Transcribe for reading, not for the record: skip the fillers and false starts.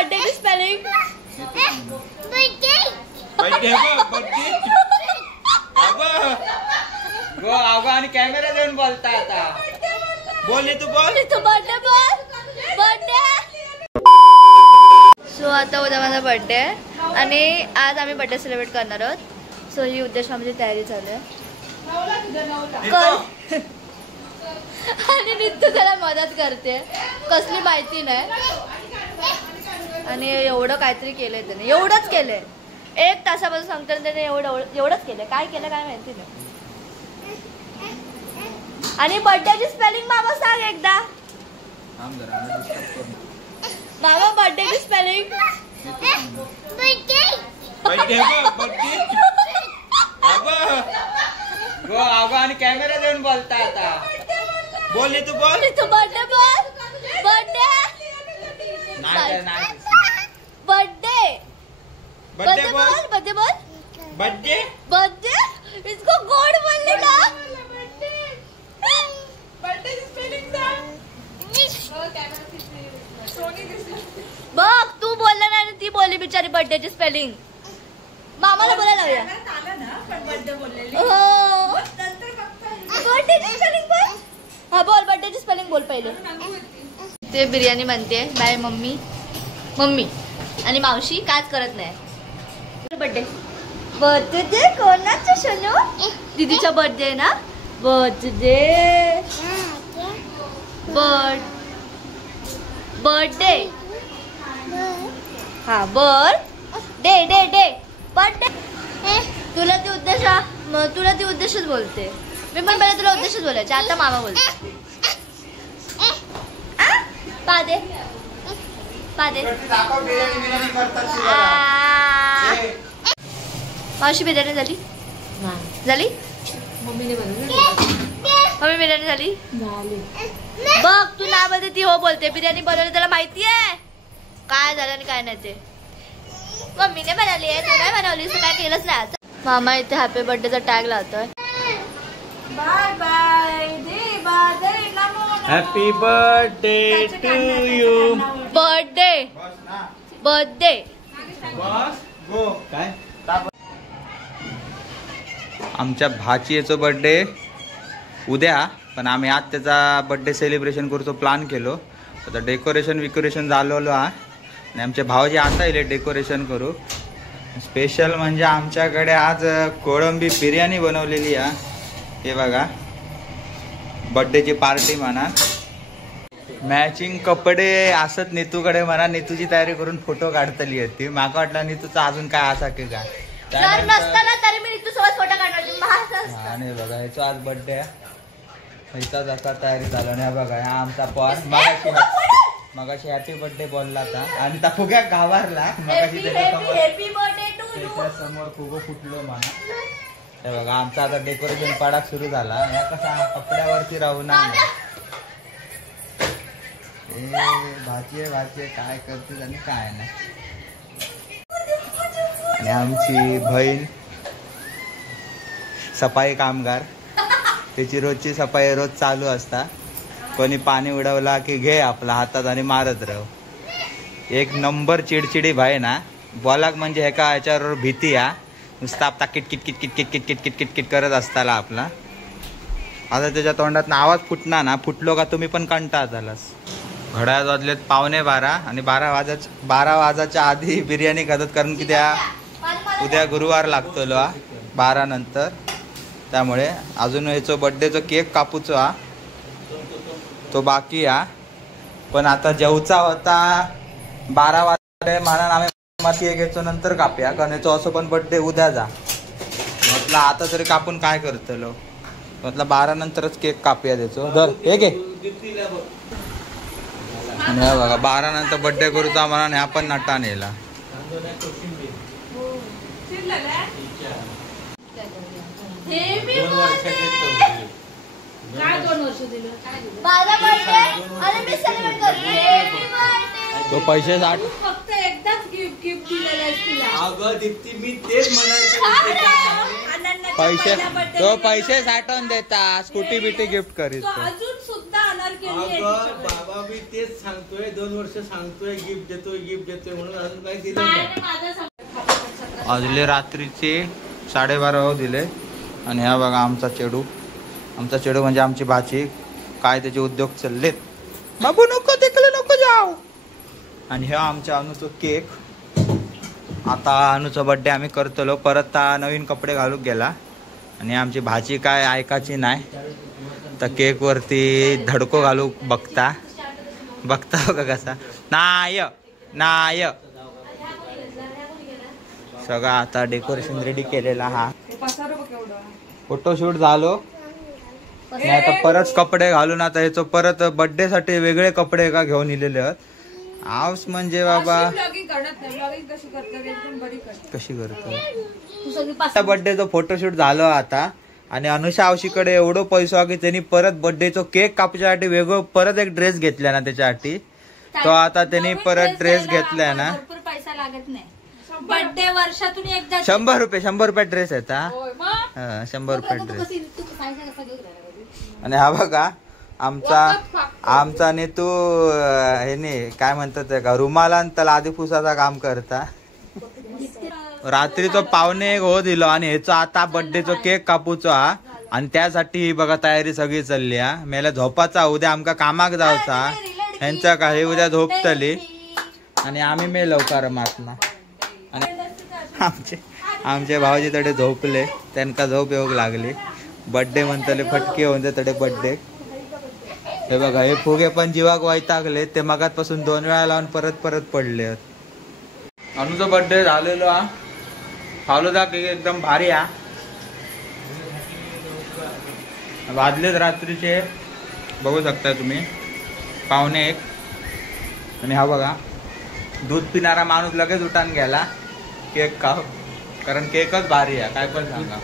Birthday की spelling आणि camera देऊन बोलता आता बोल तू बोल बर्थडे बोल बर्थडे. सो आता उद्या माझा बर्थडे आहे आणि आज आम्ही बर्थडे सेलिब्रेट करणार आहोत. सो ही उद्देश आमची तयारी चालू आहे आणि नित्तू त्याला मदत करते कसली माहिती नाही. आणि एवढं काहीतरी केलंय त्याने एवढंच केलंय 1 तासापासून सांगतो त्याने एवढंच केलंय काय केलं काय माहिती नाही. आणि बर्थडेची स्पेलिंग मामा सांग एकदा. मामा बर्थडेची स्पेलिंग आणि कॅमेरा देऊन बोलता आता बोल तू बोल बर्थडे बोल बर्थडे बर्थडे बर्थडे बोल बर्थडे बोल बर्थडे बर्थडे इसको गोड बोलने का. बघ तू बोलला नाही ती बोलली बिचारी बर्थडेची स्पेलिंग. मामाला बोलायला लावूया. बर्थडेची स्पेलिंग बोल. हा बोल बर्थडेची स्पेलिंग बोल पहिले. ते बिर्याणी म्हणते बाय मम्मी मम्मी आणि मावशी काच करत नाही. बर्थडे बर्थडे कोणाचा शोनो दीदीचा बर्थडे ना. बर्थडे बर्थडे हा बर्थडे डे डे बर्थडे. तुला ती उद्देशच बोलते. मी पण पहिले तुला उद्देशच बोलायचे आता मामा बोलते. पादे मावशी बिर्याणी झाली मम्मी बिर्याणी झाली. बघ तू ना बोलते ती हो बोलते. बिर्याणी बनवली त्याला माहिती आहे काय झालं आणि काय नाही ते. मम्मीने बनवली आहे तू नाही बनवली काय केलंच नाही. मामा इथे हॅपी बर्थडेचा टॅग लावतोय. Bye bye happy birthday to you. Birthday काय आमच्या भाचीचा बर्थडे उद्या पण आम्ही आज त्याचा बर्थडे सेलिब्रेशन करतो प्लॅन केलो. आता डेकोरेशन झालेलो आहे आणि आमच्या भावाची आता येईल डेकोरेशन करू. स्पेशल म्हणजे आमच्याकडे आज कोळंबी बिर्याणी बनवलेली आहे. हे बघा बर्थडेची पार्टी म्हणा. मॅचिंग कपडे असत नीतूकडे म्हणा. नीतूची तयारी करून फोटो काढतली होती. माका वाटलं नीतूचा अजून काय असा की काय आणि बघा ह्याचा आज बर्थडे आहे. ह्याचाच आता तयारी झाला नाही. बघा हा आमचा पॉन मगाशी हॅपी बर्थडे बोलला होता आणि त्या फुग्या गावारला मगाशी त्याच्या समोर फुगो फुटलो म्हणा. हे बघा आमचा आता डेकोरेशन पाडाक सुरू झाला. या कसा कपड्यावरती राहू ना भाची काय करते आणि काय नाही. आणि आमची बहीण सफाई कामगार त्याची रोजची सफाई रोज चालू असता. कोणी पाणी उडवला की घे आपला हातात आणि मारत राहू. एक नंबर चिडचिडी भाई ना बोलाक म्हणजे हे का ह्याच्यावर भीती हा नुसता आपला किटकिट किटकिट किटकिट किटकिट किटकिट करत असताला आपला. आता त्याच्या तोंडात आवाज फुटणार ना फुटलो का तुम्ही पण कंटाळा झालास. घड्याळ वाजलेत 11:15 आणि 12 वाजाच्या आधी बिर्याणी खातात कारण की त्या उद्या गुरुवार लागतो 12 नंतर. त्यामुळे अजून ह्याचो बर्थडेचो केक कापूचो हा तो बाकी हा. पण आता जेवचा होता 12 वाजता म्हणून आम्ही केक घ्यायचो नंतर कापूया कारण ह्याचो असं पण बर्थडे उद्या जा म्हटलं आता तरी कापून काय करतलो म्हटलं 12 नंतरच केक कापूया त्याचो. धर हे घे. आणि हा बघा 12 नंतर बर्थडे करूचा म्हणून ह्या पण नटा नेला. तो पैसे साठ फक्त एकदाच गिफ्ट दिलेलं. अगं दीप्ती मी तेच म्हणायचं पैसे तो पैसे साठवून देता स्कूटी बिटी गिफ्ट करीत. अजून सुद्धा बाबा मी तेच सांगतोय 2 वर्ष सांगतोय गिफ्ट देतोय म्हणून अजून काही दिलं नाही. वाजले रात्रीचे 12:30 दिले. आणि हा बघा आमचा चेडू म्हणजे आमची भाची. काय त्याचे उद्योग चाललेत. बाबू नको तिकडे नको जाऊ. आणि हा आमच्या अनुचा केक. आता अनुचा बर्थडे आम्ही करतलो. परत नवीन कपडे घालूक गेला. आणि आमची भाची काय ऐकायची नाही. तर केक वरती धडको घालू बघता बघा कसा. नाय सगळं आता डेकोरेशन रेडी केलेला. हा फोटोशूट झालो. आणि आता परत कपडे घालून आता याचं परत बर्थडे साठी वेगळे कपडे का घेऊन इलेले आहेत. हाऊस म्हणजे बाबा कशी करतो. बर्थडेचं फोटोशूट झालं आता. आणि अनुषा आवशीकडे एवढं पैसा की त्यांनी परत बर्थडेचं केक कापच्यासाठी वेगळं परत एक ड्रेस घेतला ना त्याच्यासाठी. तो आता त्यांनी परत ड्रेस घेतलाय ना. पैसा लागत नाही. बर्थडे वर्षातून एकदा 100 रुपये ड्रेस आहे. 100 रुपये ड्रेस. आणि हा बघा आमचा नेतू हे नाही काय म्हणतात का रुमाला त्याला आधी पुसाचा काम करता. रात्रीचं 1:45 हो दिलो. आणि ह्याचं आता बर्थडेचं केक कापूचा. आणि त्यासाठी ही बघा तयारी सगळी चालली. मेला झोपाचा उद्या आमका कामाक जावचा. ह्यांचा काही उद्या झोपतली. आणि आम्ही मे लवकर मातना. आणि आमचे भाऊजी तडे झोपले. त्यांना झोप येऊक लागली. बर्थडे म्हणतले फटके होते तडे बर्थडे. हे बघा हे फुगे पण जीवाक वैतागले. ते मगातपासून 2 वेळा लावून परत पडले. अनुचा बर्थडे झालेलो. फालुदा केक एकदम भारी. वाजलेत रात्रीचे बघू शकता तुम्ही 1:45. आणि हा बघा दूध पिणारा माणूस लगेच उठान गेला केक खाऊ. कारण केकच भारी आहे काय पण सांगा.